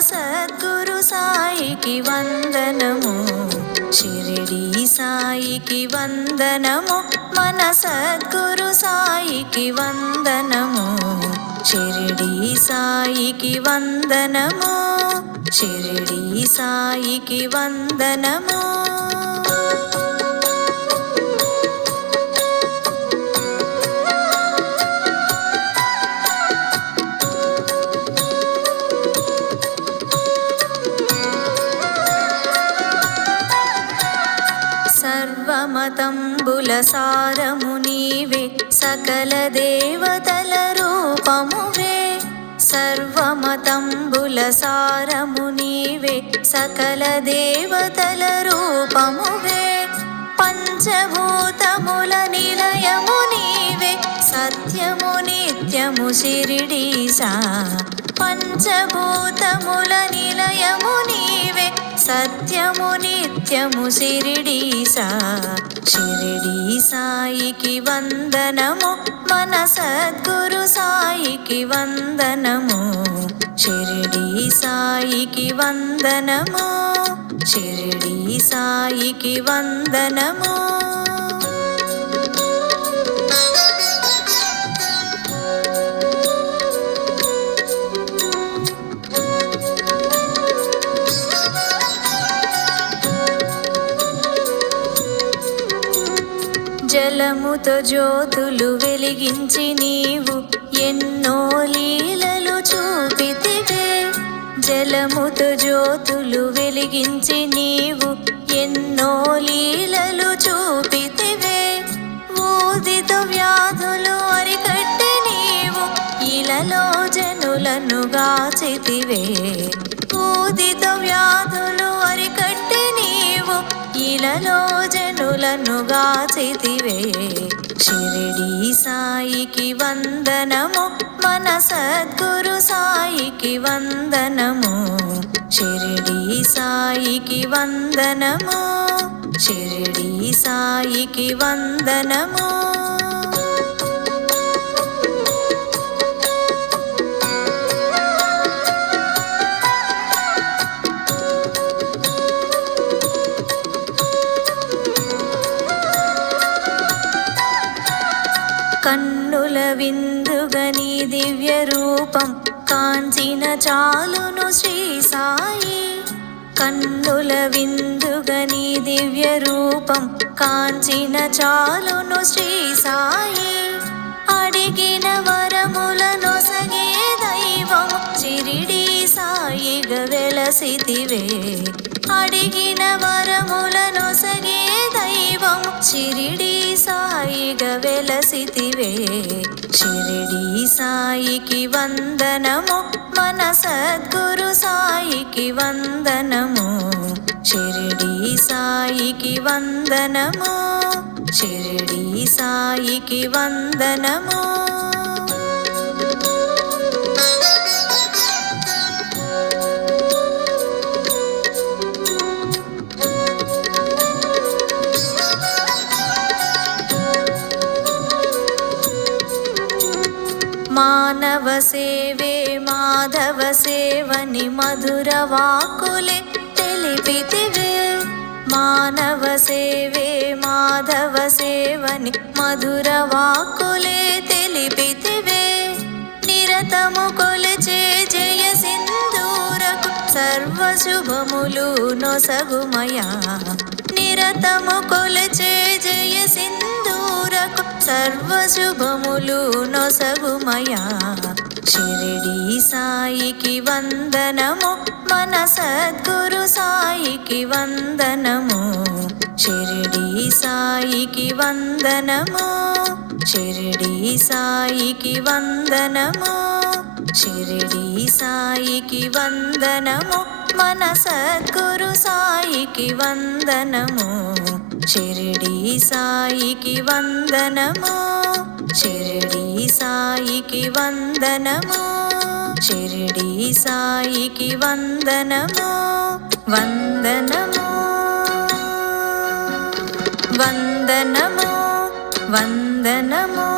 సద్గురు సాయికి వందనము. షిరిడి సాయికి వందనము. మన సద్గురు సాయికి వందనము. షిరిడి సాయికి వందనము. షిరిడి సాయికి వందనము. సర్వమతంబుల సారము నీవే సకల దేవతల రూపమువే. సర్వమతంబుల సారము నీవే సకల దేవతల రూపమువే. పంచభూతముల నిలయము నీవే సత్యము నిత్యము శిరిడీసా పంచభూతముల నిలయము సత్యము నిత్యము శిరిడీసా షిరిడి సాయికి వందనము మన సద్గురు సాయికి వందనము. షిరిడి సాయికి వందనము షిరిడి సాయికి వందనము. జలముతో జ్యోతులు వెలిగించి నీవు ఎన్నో లీలలు చూపితివే. జలముతో జ్యోతులు వెలిగించి నీవు ఎన్నో లీలలు చూపితివే. ఊదితో వ్యాధులు అరికట్టి నీవు ఇలలో జనులను గాచితివే. ఊదితో వ్యాధులు అరికట్టి నీవు ఇలలో జనులను గాచితివే. షిరిడి సాయికి వందనము. మన సద్గురు సాయికి వందనము. షిరిడి సాయికి వందనము. షిరిడి సాయికి వందనము. కన్నుల విందుగని దివ్య రూపం కాంచిన చాలును శ్రీ సాయి. కన్నుల విందుగని దివ్య రూపం కాంచిన చాలును శ్రీ సాయి. అడిగిన వరముల నొసగే దైవం చిరిడి సాయిగ వెలసితివే. అడిగిన వరముల నొసగే దైవం చిరిడి సాయిగ వెలసితివే. షిరిడి సాయికి వందనము మన సద్గురు సాయికి వందనము. షిరిడి సాయికి వందనము షిరిడి సాయికి వందనము. మాధవ సేవే మాధవ సేవని మధుర వాకులే తెలిపితివే. మానవ సేవే మాధవ సేవని మధుర వాకులే తెలిపితివే. నిరతము కొలిచే జయ సింధూరకు సర్వశుభములు నొసగుమయా. నిరతము కొలిచే జయ సింధూరకు సర్వశుభములు నొసగుమయా షిరిడి సాయికి వందనము మన సద్గురు సాయికి వందనము. షిరిడి సాయికి వందనము షిరిడి సాయికి వందనము. షిరిడి సాయికి వందనము మన సద్గురు సాయికి వందనము షిరిడి సాయికి వందనము షిరిడి సాయికి వందనము షిరిడి సాయికి వందనము వందనము వందనము వందనము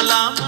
salam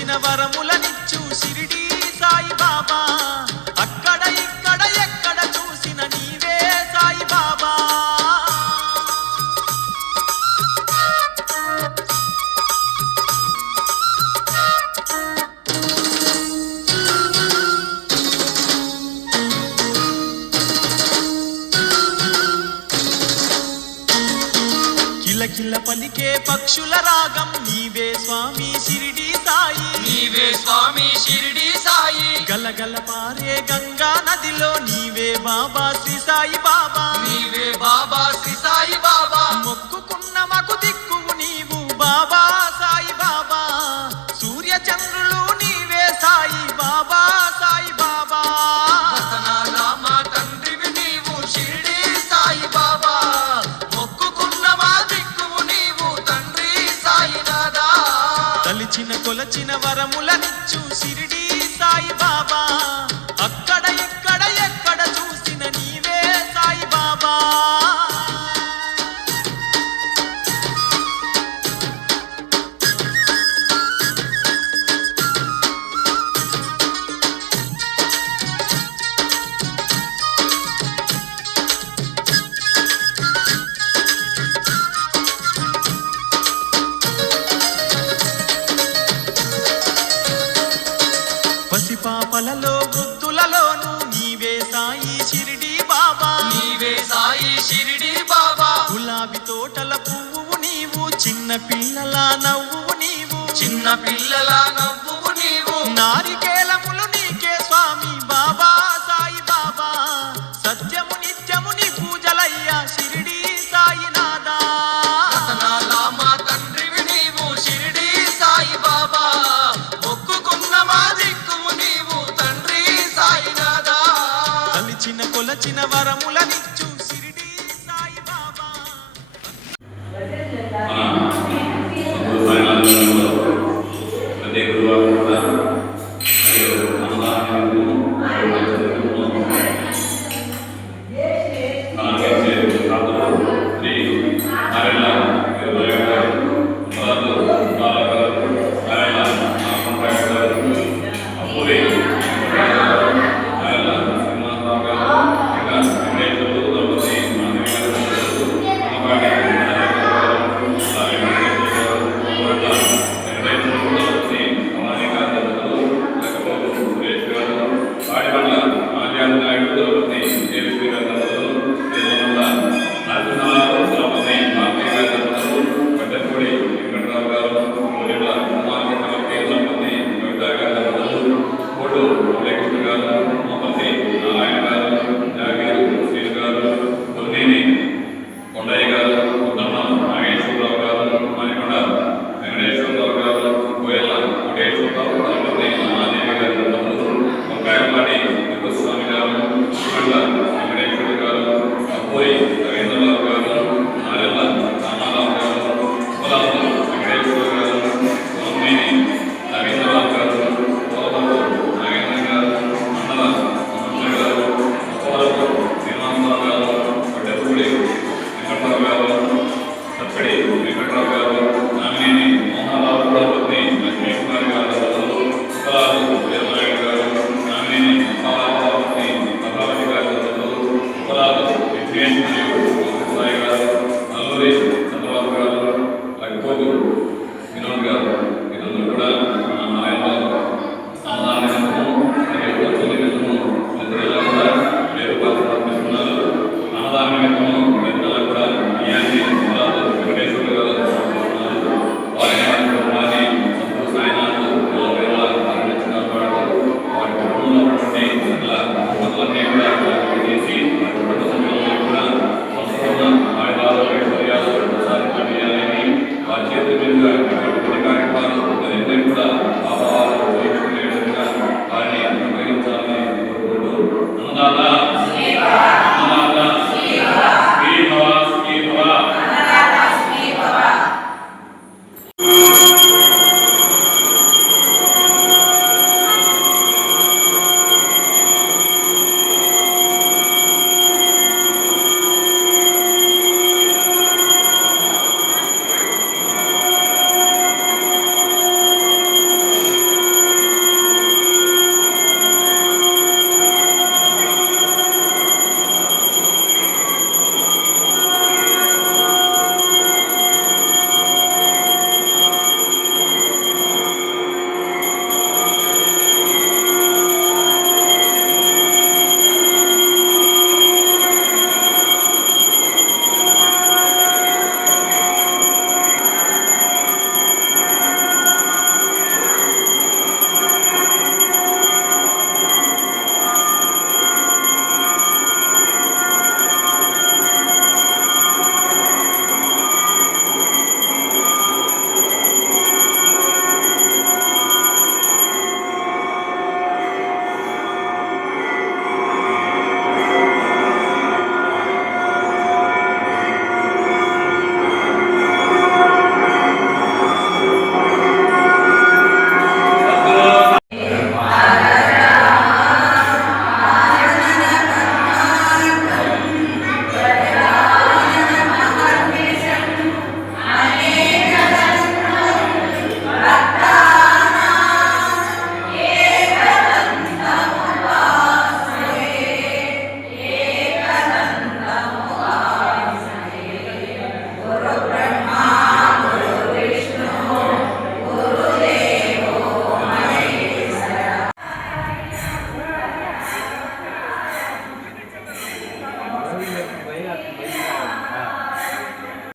ఇచ్చిన కొలచిన వరములనిచ్చు షిరిడి సాయి బాబా అక్కడ ఇక్కడ ఎక్కడ చూసిన నీవే సాయి బాబా కిలకిల పలికే పక్షుల రాగం నీవే స్వామి షిరిడి సాయి. నీవే స్వామి షిరిడి సాయి. గలగల పారే గంగా నదిలో నీవే బాబా శ్రీ సాయి బాబా. నీవే బాబా శ్రీ సాయి బాబా. మొక్కుకున్న కొలచిన కొలచిన వరములనిచ్చు షిరిడి సాయి పిల్లల నవ్వు నీవు. చిన్న పిల్లల నవ్వు నీవు. నారికేలములు నీకే స్వామి బాబా సాయి బాబా. సత్యము నిత్యము నీ పూజలయ్యా షిరిడి రతనాల మా తండ్రివి నీవు షిరిడి సాయి బాబా. మొక్కుకున్న మా దిక్కువు నీవు తండ్రి తలిచిన కొలచిన వరములనిచ్చు about the man.